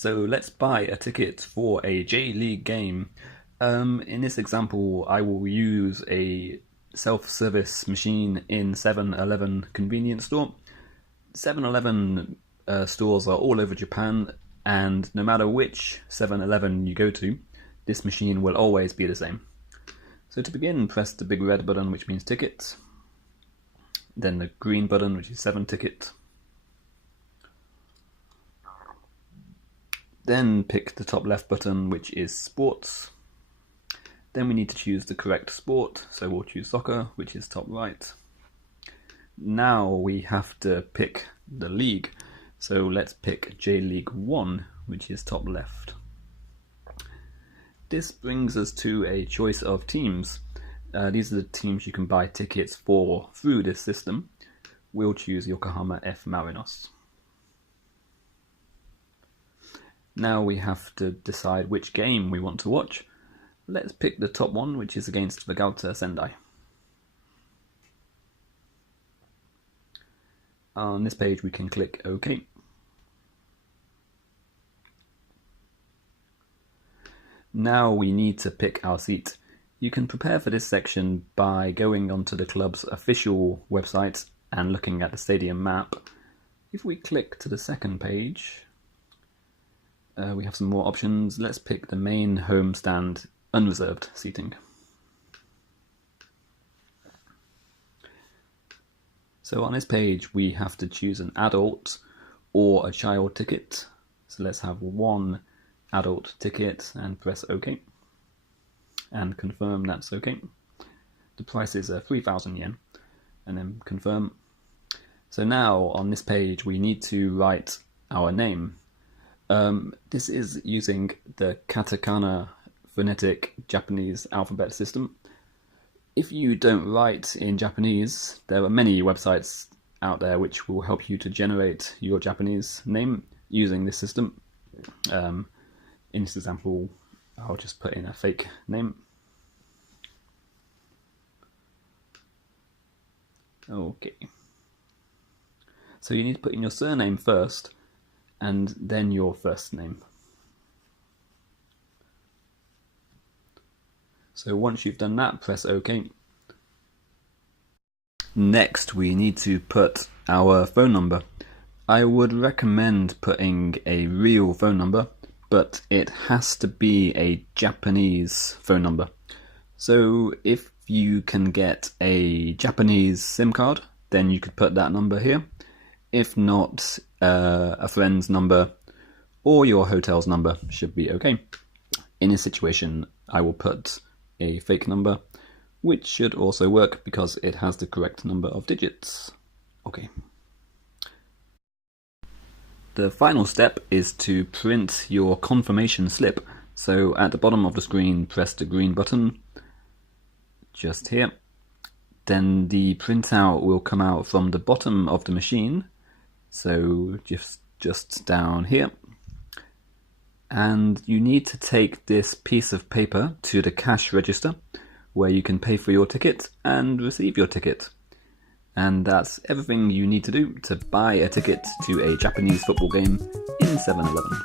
So let's buy a ticket for a J.League game. In this example, I will use a self-service machine in 7-Eleven convenience store. 7-Eleven stores are all over Japan, and no matter which 7-Eleven you go to, this machine will always be the same. So to begin, press the big red button, which means ticket, then the green button, which is 7 ticket. Then pick the top left button, which is sports. Then we need to choose the correct sport, so we'll choose soccer, which is top right. Now we have to pick the league, so let's pick J.League 1, which is top left. This brings us to a choice of teams. These are the teams you can buy tickets for through this system. We'll choose Yokohama F Marinos. Now we have to decide which game we want to watch. Let's pick the top one, which is against Vegalta Sendai. On this page we can click OK. Now we need to pick our seat. You can prepare for this section by going onto the club's official website and looking at the stadium map. If we click to the second page, we have some more options. Let's pick the main home stand unreserved seating. So on this page we have to choose an adult or a child ticket. So let's have one adult ticket and press OK and confirm that's OK. The price is 3,000 yen and then confirm. So now on this page we need to write our name. This is using the katakana phonetic Japanese alphabet system. If you don't write in Japanese, there are many websites out there which will help you to generate your Japanese name using this system. In this example, I'll just put in a fake name. Okay. So you need to put in your surname first, and then your first name. So once you've done that, press OK. Next, we need to put our phone number. I would recommend putting a real phone number, but it has to be a Japanese phone number. So if you can get a Japanese SIM card, then you could put that number here. If not, a friend's number or your hotel's number should be okay. In this situation, I will put a fake number, which should also work because it has the correct number of digits. Okay. The final step is to print your confirmation slip. So at the bottom of the screen, press the green button, just here. Then the printout will come out from the bottom of the machine. So just down here. And you need to take this piece of paper to the cash register where you can pay for your ticket and receive your ticket. And that's everything you need to do to buy a ticket to a Japanese football game in 7-Eleven.